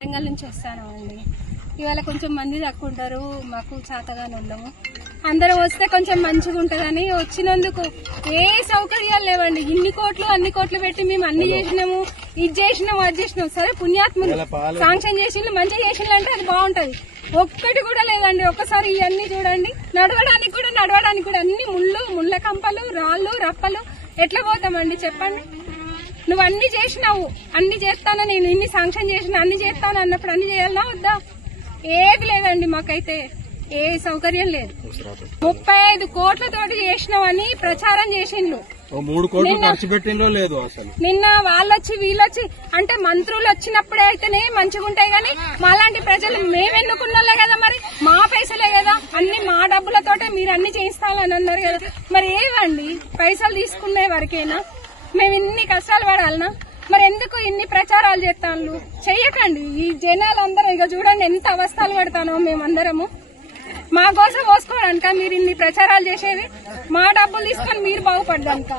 వరంగల్ నుంచి వస్తాను అండి. ఇవాళ కొంచెం మంది తక్కువ ఉంటారు, మాకు చేతగానే ఉన్నాము. అందరం వస్తే కొంచెం మంచిగా ఉంటుందని వచ్చినందుకు. ఏ సౌకర్యాలు లేవండి. ఇన్ని కోట్లు అన్ని కోట్లు పెట్టి మేము అన్ని చేసినాము, ఇది చేసినాము అది చేసినాము. సరే పుణ్యాత్ములు శాంక్షన్ చేసిండ్రు, మంచిగా చేసిండ్రు అంటే అది బాగుంటది. ఒక్కటి కూడా లేదండి. ఒక్కసారి ఇవన్నీ చూడండి. నడవడానికి కూడా అన్ని ముళ్ళ కంపలు, రాళ్ళు, రప్పలు. ఎట్లా పోతామండి చెప్పండి? నువ్వు అన్ని చేసినావు, అన్ని చేస్తాను, నేను ఇన్ని శాంక్షన్ చేసిన, అన్ని చేస్తాను అన్నప్పుడు అన్ని చేయాలన్నా వద్దా? ఏది లేదండి. మాకైతే ఏ సౌకర్యం లేదు. 35 కోట్లతోటి చేసినావని ప్రచారం చేసిండ్రు. 3 కోట్లు ఖర్చు పెట్టిందో లేదు అసలు. నిన్న వాళ్ళొచ్చి వీళ్ళొచ్చి అంటే మంత్రులు వచ్చినప్పుడే అయితేనే మంచిగా ఉంటాయి. కానీ మాలాంటి ప్రజలు మేమెన్నుకున్నోళ్ళే కదా, మరి మా పైసలే కదా, అన్ని మా డబ్బులతోటే మీరు అన్ని చేయిస్తాలని అన్నారు కదా. మరి ఏవండి పైసలు తీసుకునే వరకేనా? మేము ఇన్ని కష్టాలు పడాలనా? మరి ఎందుకు ఇన్ని ప్రచారాలు చేస్తాను? చెయ్యకండి. ఈ జనాలందరూ ఇక చూడండి ఎంత అవస్థలు పడతానో మేమందరము. మా కోసం పోసుకోవడానిక మీరు ఇన్ని ప్రచారాలు చేసేది? మా డబ్బులు తీసుకొని మీరు బాగుపడ్డాక